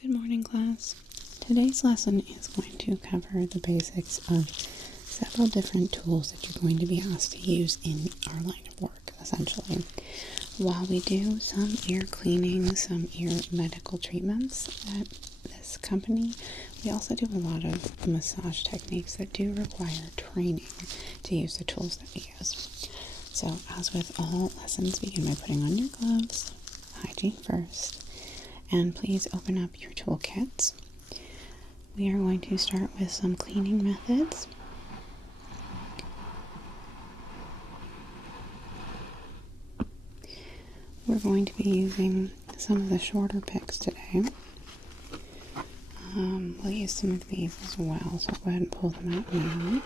Good morning, class. Today's lesson is going to cover the basics of several different tools that you're going to be asked to use in our line of work, essentially. While we do some ear cleaning, some ear medical treatments at this company, we also do a lot of massage techniques that do require training to use the tools that we use. So, as with all lessons, begin by putting on your gloves, hygiene first, and please open up your toolkits. We are going to start with some cleaning methods. We're going to be using some of the shorter picks today. We'll use some of these as well, so I'll go ahead and pull them out now.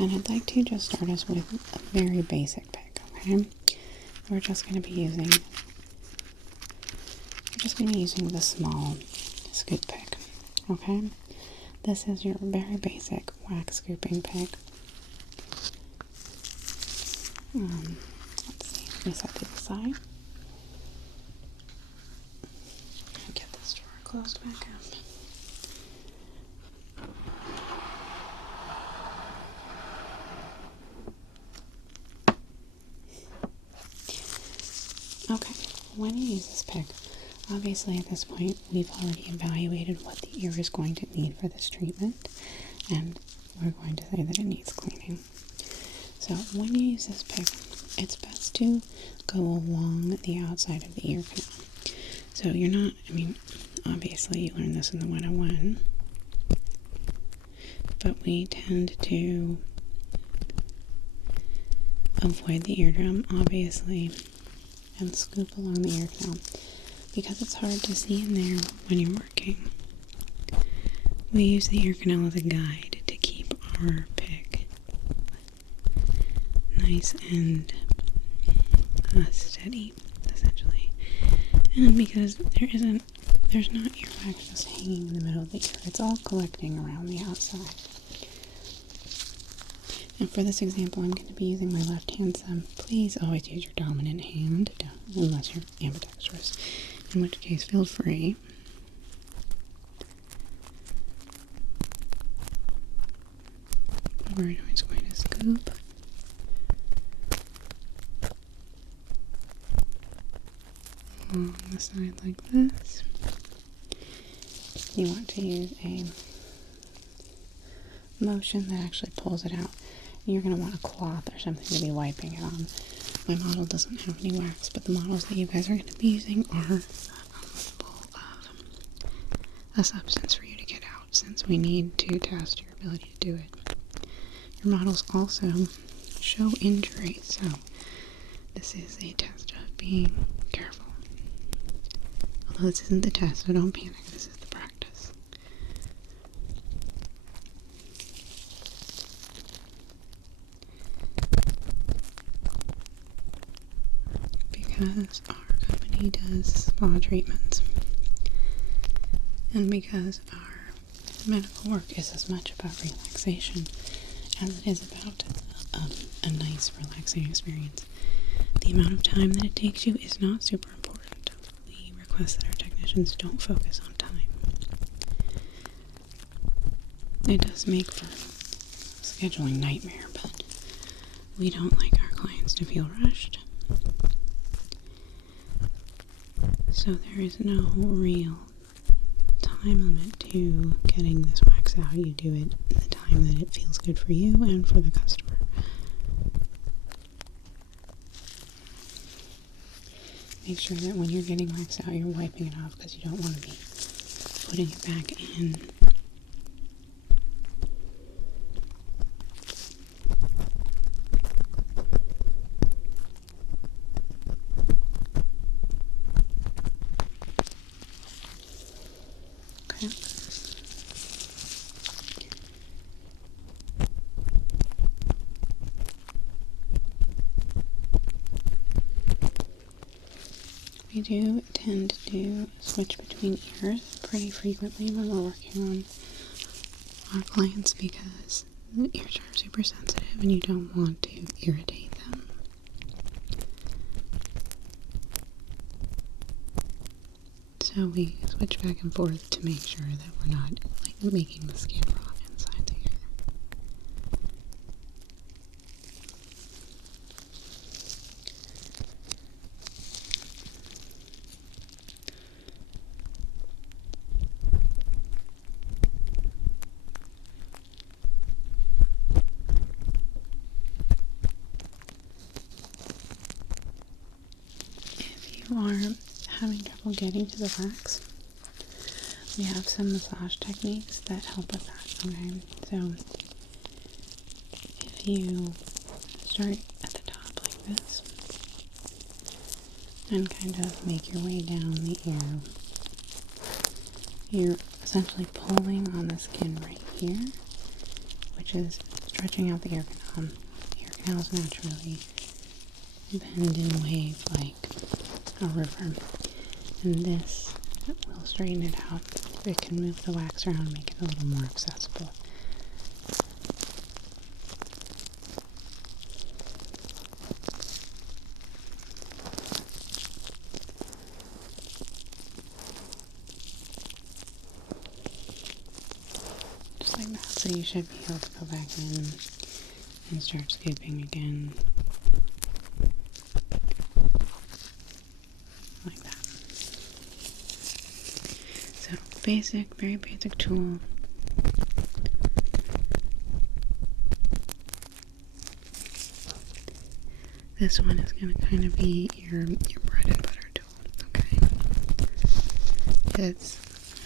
And I'd like to just start us with a very basic pick, okay? We're just going to be using the small scoop pick, okay? This is your very basic wax scooping pick. Let's see, let me set to the side. Get this drawer closed back up. Okay, when you use this pick, obviously at this point we've already evaluated what the ear is going to need for this treatment, and we're going to say that it needs cleaning. So when you use this pick, it's best to go along the outside of the ear canal. So you're not, obviously you learned this in the 101, but we tend to avoid the eardrum, obviously, and scoop along the ear canal because it's hard to see in there when you're working. We use the ear canal as a guide to keep our pick nice and steady, essentially. And because there's not earwax just hanging in the middle of the ear, it's all collecting around the outside. And for this example, I'm going to be using my left hand, so please always use your dominant hand, unless you're ambidextrous, in which case feel free. We're just going to scoop along the side like this. You want to use a motion that actually pulls it out. You're going to want a cloth or something to be wiping it on. My model doesn't have any wax, but the models that you guys are going to be using are full of a substance for you to get out, since we need to test your ability to do it. Your models also show injury, so this is a test of being careful. Although this isn't the test, so don't panic, this is the practice. Because our company does spa treatments, and because our medical work is as much about relaxation as it is about a nice relaxing experience, the amount of time that it takes you is not super important. We request that our technicians don't focus on time. It does make for a scheduling nightmare, but we don't like our clients to feel rushed. So there is no real time limit to getting this wax out. You do it at the time that it feels good for you and for the customer. Make sure that when you're getting wax out, you're wiping it off, because you don't want to be putting it back in. Okay. We do tend to switch between ears pretty frequently when we're working on our clients, because ears are super sensitive and you don't want to irritate them. So we switch back and forth to make sure that we're not like making the skin rot inside the ear. If you are having trouble getting to the wax, we have some massage techniques that help with that, okay? So, if you start at the top like this, and kind of make your way down the ear, you're essentially pulling on the skin right here, which is stretching out the ear canal. The ear canals naturally bend and wave like a river, and this will straighten it out. It can move the wax around and make it a little more accessible. Just like that. So you should be able to go back in and start scooping again. Like that. So basic, very basic tool. This one is going to kind of be your bread and butter tool, okay? It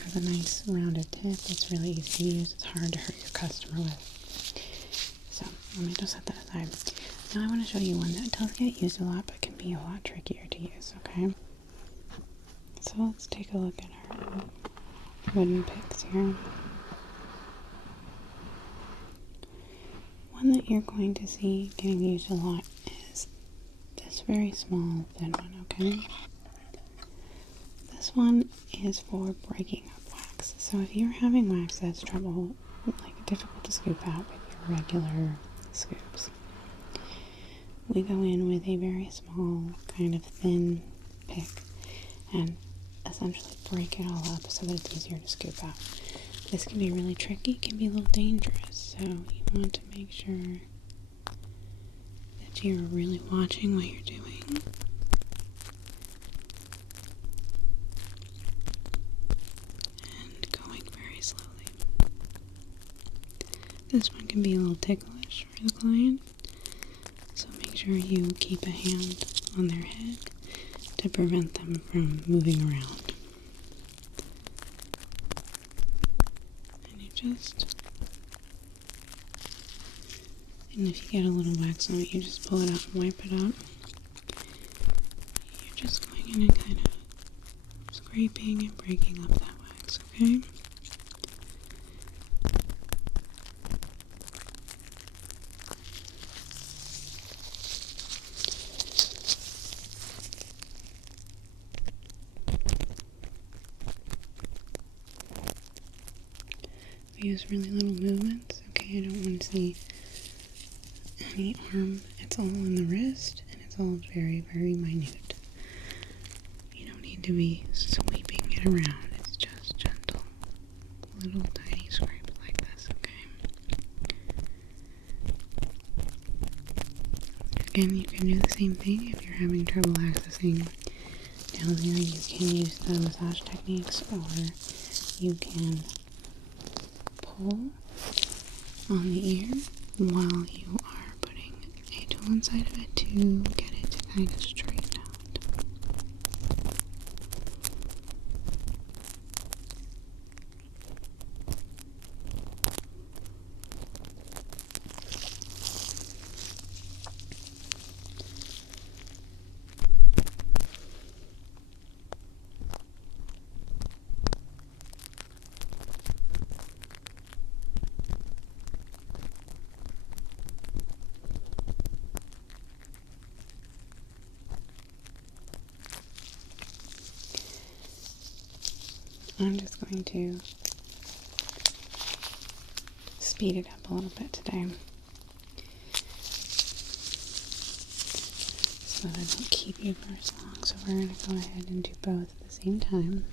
has a nice rounded tip. It's really easy to use. It's hard to hurt your customer with. So let me just set that aside. Now I want to show you one that does get used a lot, but can be a lot trickier to use, okay? So let's take a look at our wooden picks here. One that you're going to see getting used a lot is this very small thin one, okay? This one is for breaking up wax. So if you're having wax that's difficult to scoop out with your regular scoops, we go in with a very small, kind of thin pick and essentially break it all up so that it's easier to scoop out. This can be really tricky, can be a little dangerous, so you want to make sure that you're really watching what you're doing. And going very slowly. This one can be a little ticklish for the client, so make sure you keep a hand on their head to prevent them from moving around. And and if you get a little wax on it, you just pull it out and wipe it out. You're just going in and kind of scraping and breaking up that wax, okay? We use really little movements, okay? I don't want to see any arm. It's all on the wrist, and it's all very, very minute. You don't need to be sweeping it around. It's just gentle, little tiny scrapes like this, okay? Again, you can do the same thing if you're having trouble accessing down there. You can use the massage techniques, or you can pull on the ear while you are putting a tool inside of it to get it to kind of straighten out. I'm just going to speed it up a little bit today so that I don't keep you for as long. So we're going to go ahead and do both at the same time.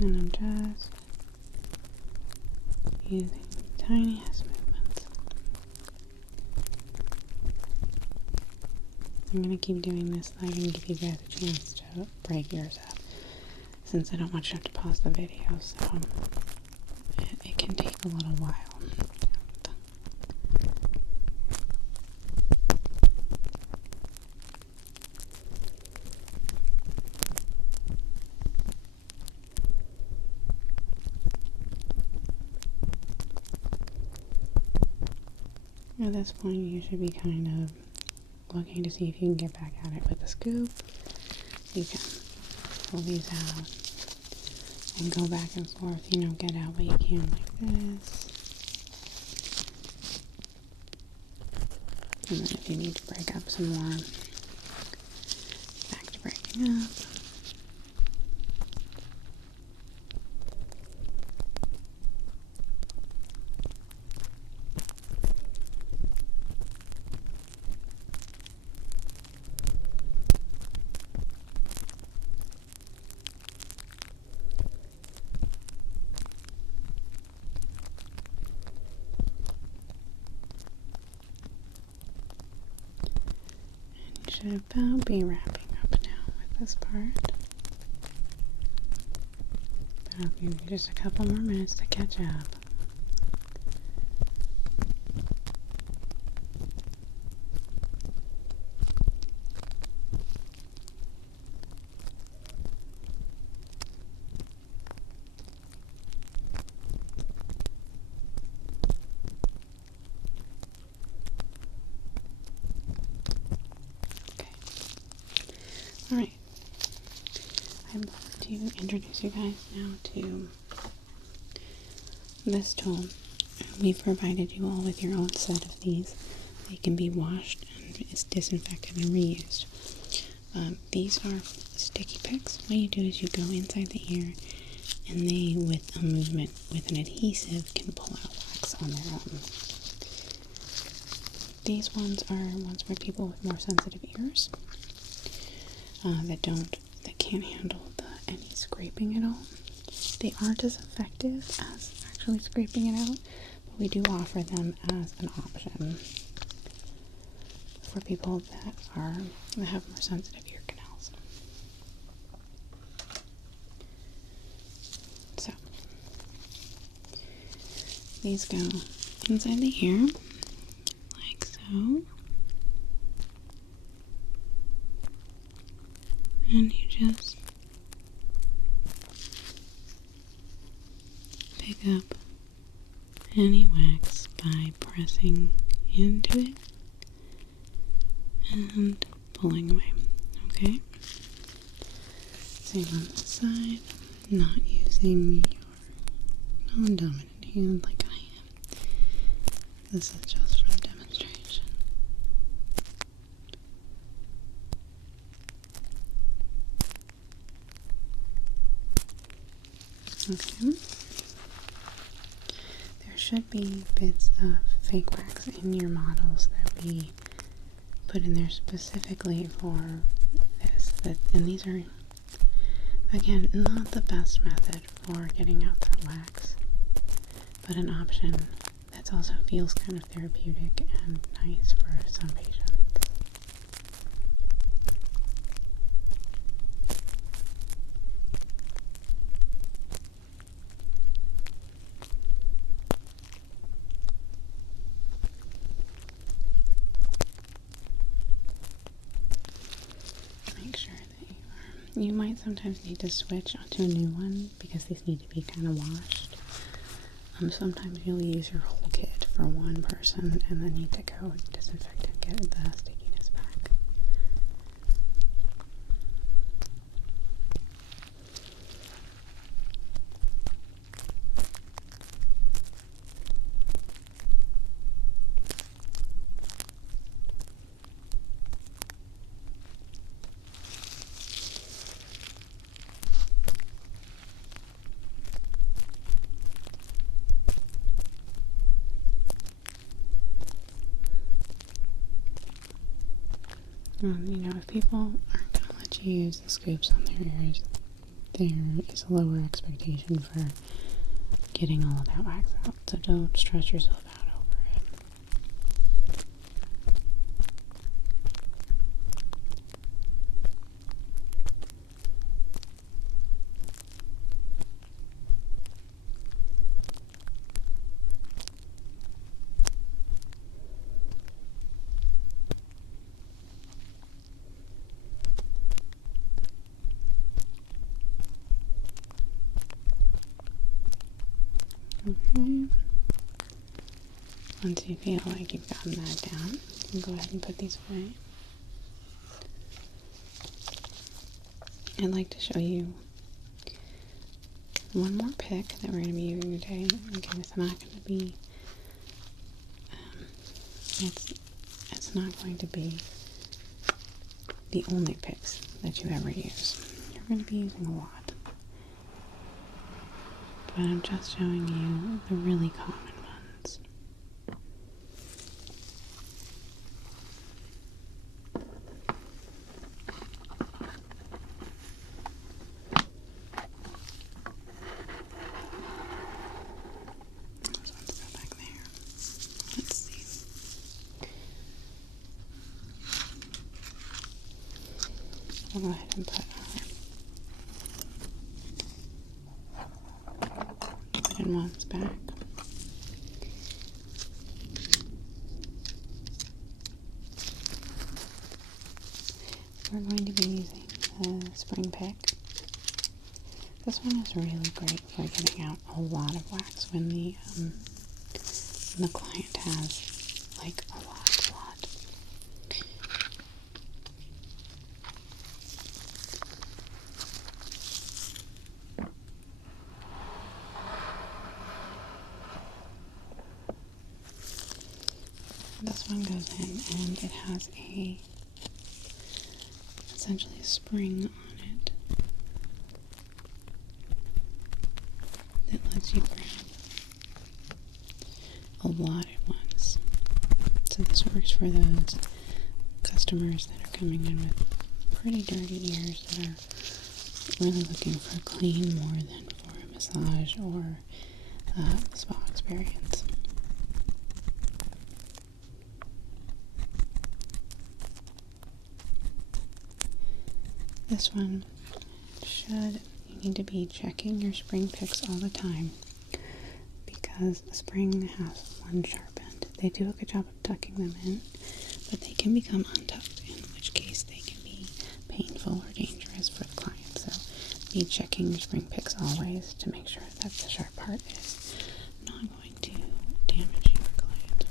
And I'm just using the tiniest movements. I'm going to keep doing this so I can give you guys a chance to break yours up, since I don't want you to have to pause the video, so it can take a little while. At this point, you should be kind of looking to see if you can get back at it with a scoop. You can pull these out and go back and forth, you know, get out what you can like this. And then if you need to break up some more, back to breaking up. Should about be wrapping up now with this part. But I'll give you just a couple more minutes to catch up. Alright, I'd love to introduce you guys now to this tool. We've provided you all with your own set of these. They can be washed and it's disinfected and reused. These are sticky picks. What you do is you go inside the ear and they, with a movement, with an adhesive, can pull out wax on their own. These ones are ones for people with more sensitive ears. That can't handle any scraping at all. They aren't as effective as actually scraping it out, but we do offer them as an option for people that have more sensitive ear canals. So these go inside the ear, like so. And you just pick up any wax by pressing into it and pulling away. Okay? Same on this side. Not using your non-dominant hand like I am. This is just for demonstration. Okay. There should be bits of fake wax in your models that we put in there specifically for this. And these are, again, not the best method for getting out that wax, but an option that also feels kind of therapeutic and nice for some patients. You might sometimes need to switch onto a new one because these need to be kind of washed. Sometimes you'll use your whole kit for one person and then need to go disinfect and get the stickiness back. You know, if people aren't going to let you use the scoops on their ears, there is a lower expectation for getting all of that wax out, so don't stress yourself out over it. Okay. Once you feel like you've gotten that down, you can go ahead and put these away. I'd like to show you one more pick that we're going to be using today. Again, it's not going to be, it's not going to be the only picks that you ever use. You're going to be using a lot. But I'm just showing you the really common ones. Those ones go back there. Let's see. We'll go ahead and put wooden ones back. We're going to be using the spring pick. This one is really great for getting out a lot of wax when the client has like a lot. This one goes in and it has essentially a spring on it that lets you grab a lot at once. So this works for those customers that are coming in with pretty dirty ears that are really looking for clean more than for a massage or a spa experience. This one you need to be checking your spring picks all the time because a spring has one sharp end. They do a good job of tucking them in, but they can become untucked, in which case they can be painful or dangerous for the client. So be checking your spring picks always to make sure that the sharp part is not going to damage your client.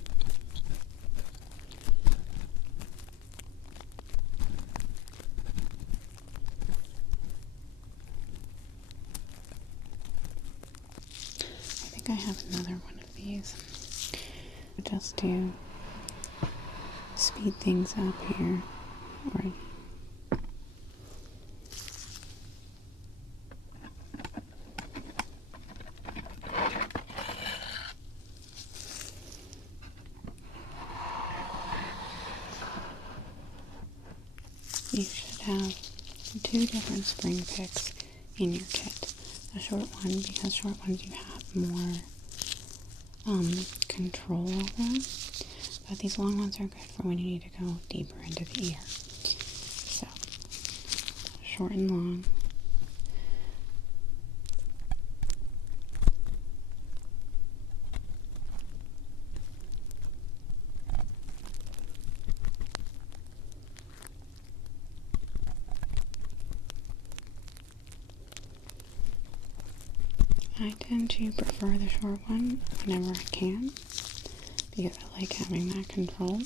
I have another one of these just to speed things up here. You should have 2 different spring picks in your kit. A short one, because short ones you have more control over, but these long ones are good for when you need to go deeper into the ear. So, short and long. I tend to prefer the short one whenever I can, because I like having that control.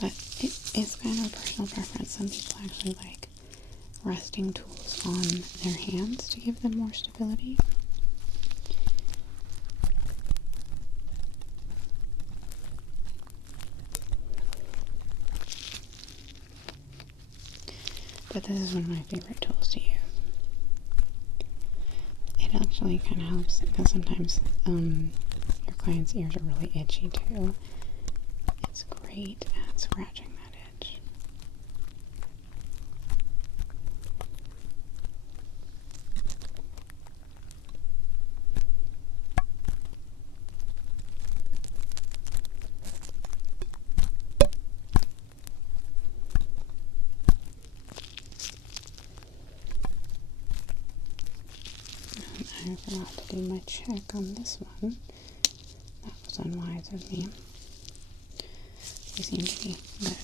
But it's kind of a personal preference. Some people actually like resting tools on their hands to give them more stability. But this is one of my favorite tools to use. It actually kind of helps because sometimes your client's ears are really itchy too. It's great great at scratching that edge. I forgot to do my check on this one. That was unwise of me. They seem to be good.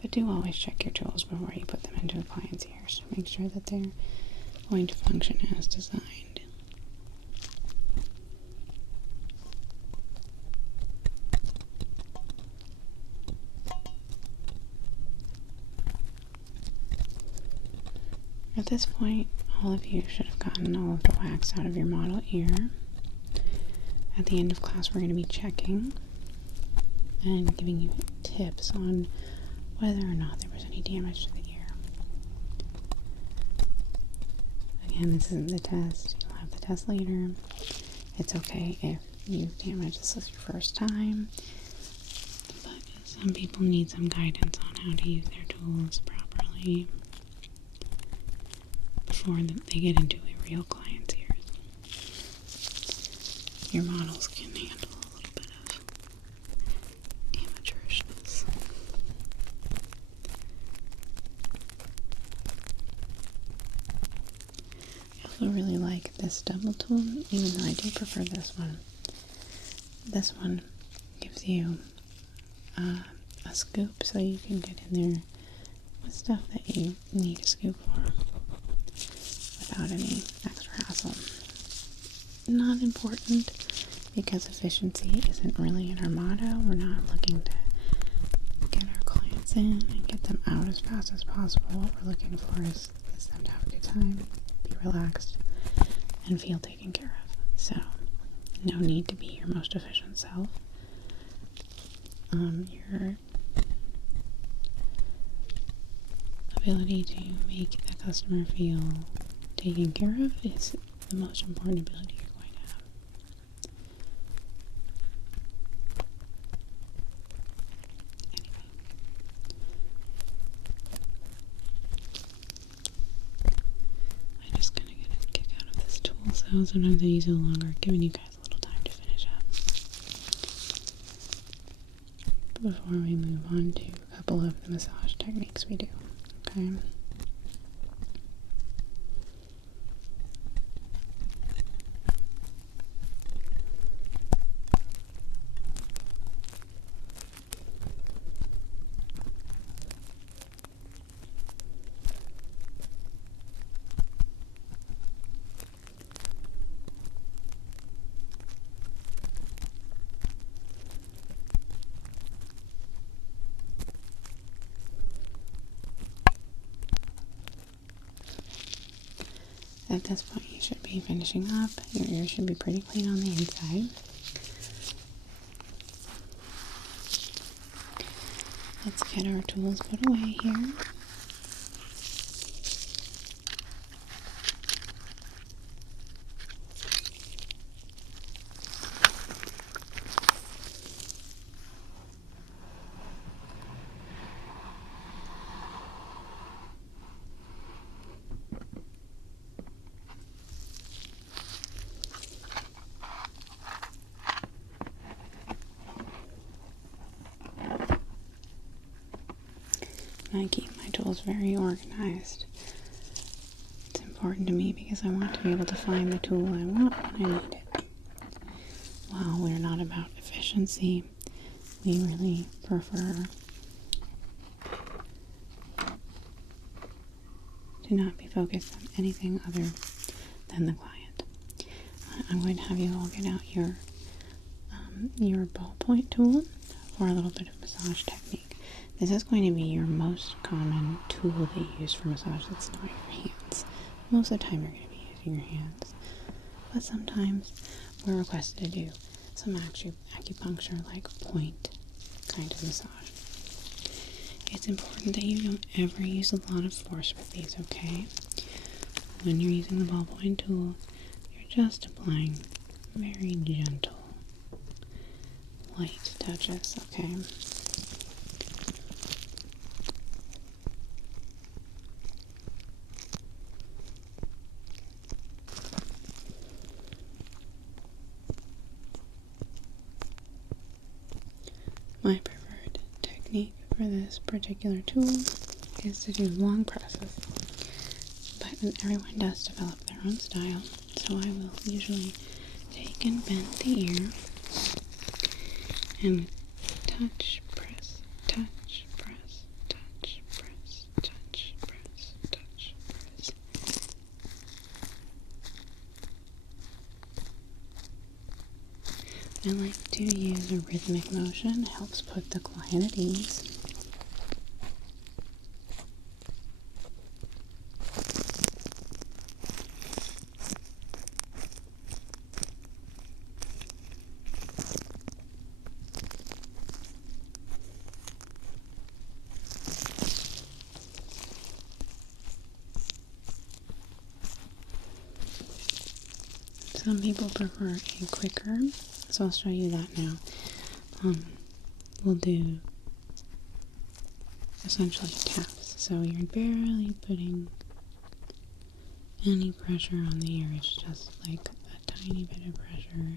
But do always check your tools before you put them into a client's ears to make sure that they're going to function as designed. At this point, all of you should have gotten all of the wax out of your model ear. At the end of class, we're going to be checking and giving you tips on whether or not there was any damage to the ear. Again, this isn't the test. You'll have the test later. It's okay if you damage this is your first time, but some people need some guidance on how to use their tools properly before they get into a real client's ears. Your models can handle a little bit of amateurishness. I also really like this double tool, even though I do prefer this one. This one gives you a scoop so you can get in there with stuff that you need a scoop for without any extra hassle. Not important because efficiency isn't really in our motto. We're not looking to get our clients in and get them out as fast as possible. What we're looking for is them to have a good time, be relaxed, and feel taken care of. So, no need to be your most efficient self. Your ability to make the customer feel taken care of is the most important ability you're going to have. Anyway. I'm just gonna get a kick out of this tool, so sometimes I use it longer, giving you guys a little time to finish up. Before we move on to a couple of the massage techniques we do, okay? At this point, you should be finishing up. Your ear should be pretty clean on the inside. Let's get our tools put away here. I keep my tools very organized. It's important to me because I want to be able to find the tool I want when I need it. While we're not about efficiency, we really prefer to not be focused on anything other than the client. I'm going to have you all get out your ballpoint tool for a little bit of massage technique. This is going to be your most common tool that you use for massage that's not your hands. Most of the time you're going to be using your hands, but sometimes we're requested to do some acupuncture, like point kind of massage. It's important that you don't ever use a lot of force with these, okay? When you're using the ballpoint tool, you're just applying very gentle, light touches, okay? My preferred technique for this particular tool is to do long presses, but everyone does develop their own style, so I will usually take and bend the ear and touch, press, touch, press, touch, press, touch, press, touch, press. I like to use a rhythmic motion. It helps put the client at ease. Some people prefer a quicker, so I'll show you that now. We'll do essentially taps, so you're barely putting any pressure on the ear. It's just like a tiny bit of pressure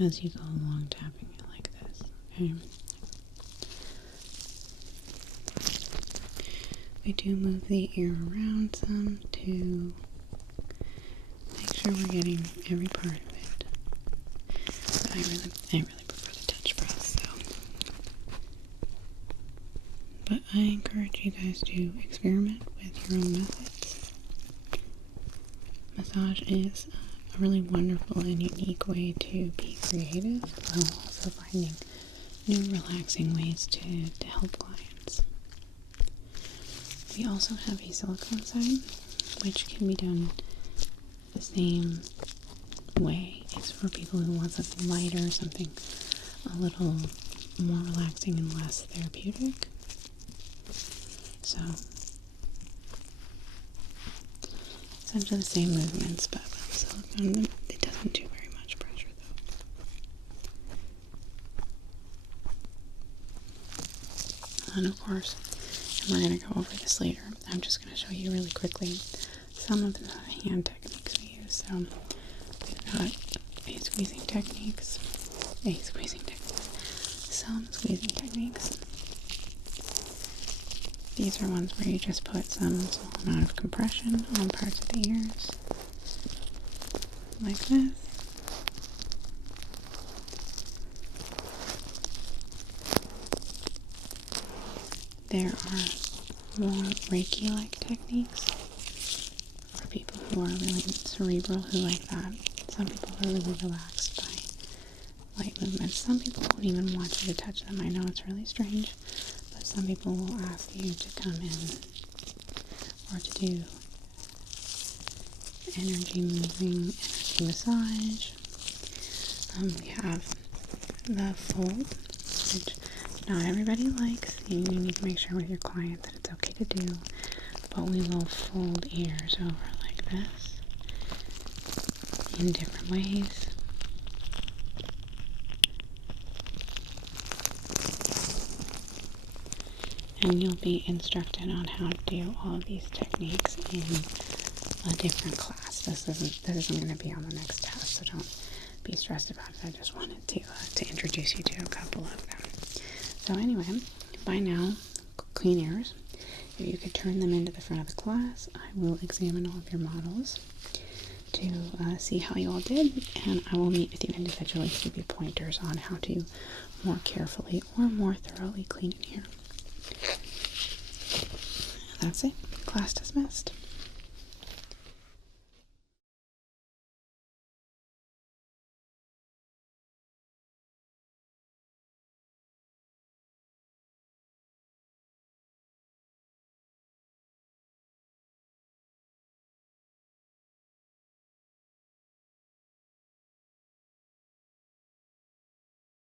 as you go along, tapping it like this, okay? We do move the ear around some to make sure we're getting every part of it. But I really prefer the touch press, so. But I encourage you guys to experiment with your own methods. Massage is a really wonderful and unique way to be creative, while also finding new relaxing ways to help clients. We also have a silicone side, which can be done the same way. It's for people who want something lighter, something a little more relaxing and less therapeutic. So, essentially the same movements, but with silicone, it doesn't do very much pressure though. And of course, and we're going to go over this later, I'm just going to show you really quickly some of the hand techniques we use. So, we've got some squeezing techniques. These are ones where you just put some small amount of compression on parts of the ears, like this. There are more Reiki-like techniques for people who are really cerebral, who like that. Some people are really relaxed by light movements. Some people won't even want you to touch them. I know it's really strange, but some people will ask you to come in or to do energy massage. We have the fold, which not everybody likes. You need to make sure with your client that it's okay to do, but we will fold ears over like this in different ways. And you'll be instructed on how to do all of these techniques in a different class. This isn't going to be on the next test, so don't be stressed about it. I just wanted to introduce you to a couple of them. So anyway, by now, clean ears. If you could turn them into the front of the class, I will examine all of your models to see how you all did, and I will meet with you individually to give you pointers on how to more carefully or more thoroughly clean an ear. That's it. Class dismissed.